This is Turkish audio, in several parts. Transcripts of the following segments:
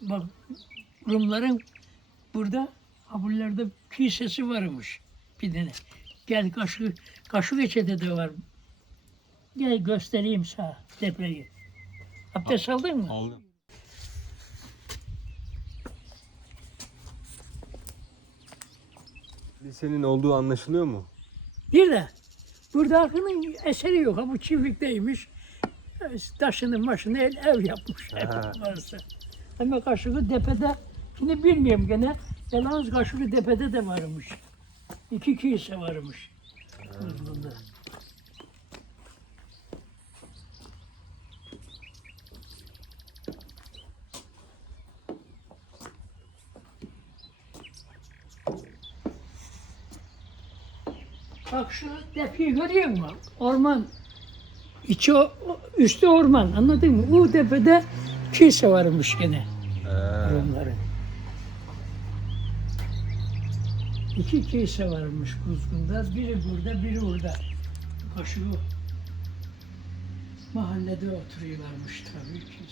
bak Rumların burada habullerde kilisesi varmış bir tane. Gel kaşı, kaşı geçede de var. Gel göstereyim sana depreyi. Abdest aldın mı? Aldım. Lisenin olduğu anlaşılıyor mu? Bir de burada akının eseri yok. Ha bu çiftlikteymiş. Taşının başına el, ev yapmış. Ev Ha. varsa. Ama Kaşıklı Tepe'de şimdi bilmiyorum gene. Yalnız Kaşıklı Tepe'de de varmış. İki kilise varmış. Bunda. Bak şu tepeyi görüyor musun? Orman. İçi, üstü orman. Anladın mı? Bu tepede kilise varmış gene. Rumların. İki kilise varmış Kuzgun'da. Biri burada, biri orada. Kaşı mahallede oturuyorlarmış tabii ki.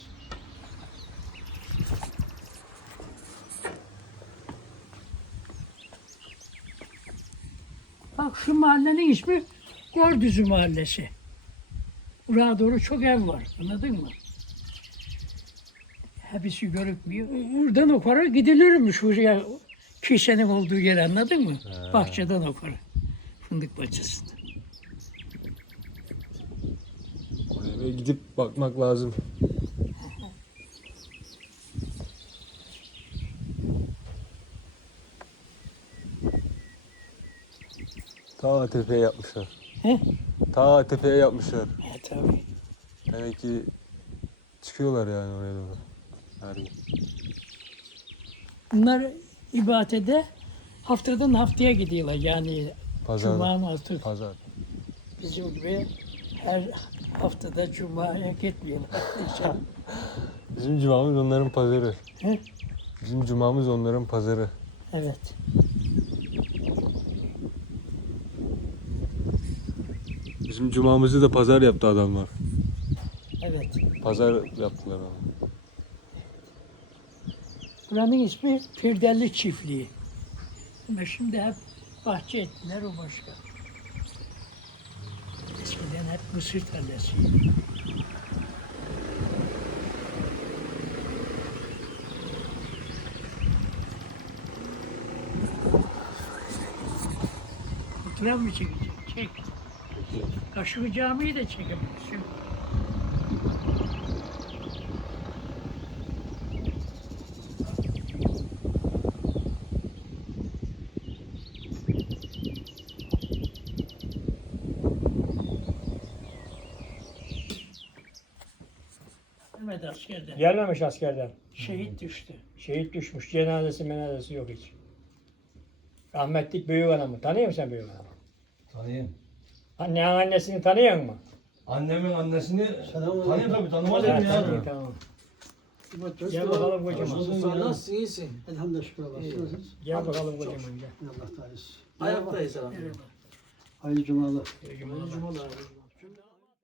Bak şu mahallenin ismi Gordüzü Mahallesi. Buraya doğru çok ev var. Anladın mı? Hepsi görükmüyor. Buradan okara gidilirmiş buraya kişinin olduğu yer anladın mı? Bahçeden okara. Fındık bahçesinde. Oraya gidip bakmak lazım. Ta tepeye yapmışlar. He? Ta tepeye yapmışlar. Ha, tabii. Demek ki çıkıyorlar yani oraya doğru. Gün. Bunlar ibadete haftadan haftaya gidiyorlar. Yani Pazarda. Cuma hafta. Pazar. Bizim gibi her haftada Cuma'ya gitmiyorlar. Bizim cumamız onların pazarı. He? Bizim cumamız onların pazarı. evet. Bizim cumamızı da pazar yaptı adamlar. Evet. Pazar yaptılar onu. Buranın ismi Pirdelli Çiftliği. Ama şimdi hep bahçe ettiler o başka. Eskiden hep mısır tarlasıydı. Fotoğraf mı çekecek? Çek. Kaşığı Camii'yi de çekebilirsin. Mehmet askerden. Gelmemiş askerden. Şehit düştü. Şehit düşmüş. Cenazesi menazesi yok hiç. Rahmetlik büyük anamı. Tanıyor musun sen büyük anamı? Tanıyayım. Anne annesini tanıyor musun? Annemin annesini tanıyayım tabii tanımaz mıyım ya? Tanıyor, tamam. Gel bakalım kocaman. Nasılsın? İyisin. Elhamdülillah şükür Allah'a. Nasılsınız? Gel bakalım kocaman gel. Allah kahretsin. Ayaktayız abi. Hayırlı cumalar. Kocaman.